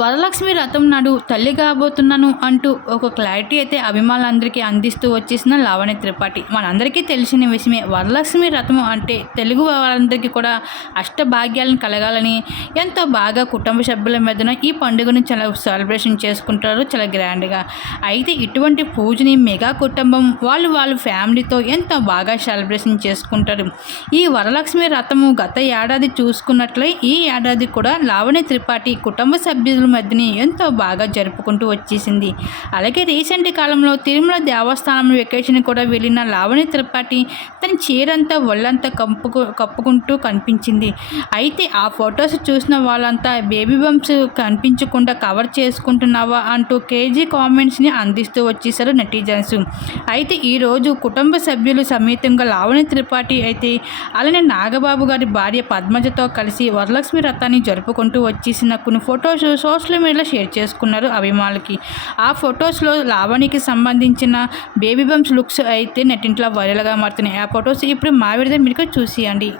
వరలక్ష్మి రథం నాడు తల్లి కాబోతున్నాను అంటూ ఒక క్లారిటీ అయితే అభిమానులందరికీ అందిస్తూ వచ్చేసిన లావణ్య త్రిపాఠి. మనందరికీ తెలిసిన విషయమే వరలక్ష్మి రథం అంటే తెలుగు వారందరికీ కూడా అష్టభాగ్యాలను కలగాలని ఎంతో బాగా కుటుంబ సభ్యుల మీదన ఈ పండుగను చాలా సెలబ్రేషన్ చేసుకుంటారు చాలా గ్రాండ్గా. అయితే ఇటువంటి పూజని మెగా కుటుంబం వాళ్ళు వాళ్ళ ఫ్యామిలీతో ఎంతో బాగా సెలబ్రేషన్ చేసుకుంటారు. ఈ వరలక్ష్మి రథము గత ఏడాది చూసుకున్నట్లే ఈ ఏడాది కూడా లావణ్య త్రిపాఠి కుటుంబ సభ్యులు మధ్యని ఎంతో బాగా జరుపుకుంటూ వచ్చేసింది. అలాగే రీసెంట్ కాలంలో తిరుమల దేవస్థానం వెకేషన్ కూడా వెళ్ళిన లావణ్య త్రిపాఠి తన చీరంతా ఒళ్ళంతా కప్పుకు కప్పుకుంటూ కనిపించింది. అయితే ఆ ఫొటోస్ చూసిన వాళ్ళంతా బేబీ బంప్స్ కనిపించకుండా కవర్ చేసుకుంటున్నావా అంటూ కేజీ కామెంట్స్ని అందిస్తూ వచ్చేసారు నెటిజన్స్. అయితే ఈరోజు కుటుంబ సభ్యులు సమేతంగా లావణ్య త్రిపాఠి అయితే అలానే నాగబాబు గారి భార్య పద్మజతో కలిసి వరలక్ష్మి రథాన్ని జరుపుకుంటూ వచ్చేసిన కొన్ని ఫొటోస్ సోషల్ మీడియాలో షేర్ చేసుకున్నారు అభిమానులకి. ఆ ఫొటోస్లో లావణికి సంబంధించిన బేబీ బంప్స్ లుక్స్ అయితే నెట్టింట్లో వైరల్గా మారుతున్నాయి. ఆ ఫొటోస్ ఇప్పుడు మా మీరు చూసియండి.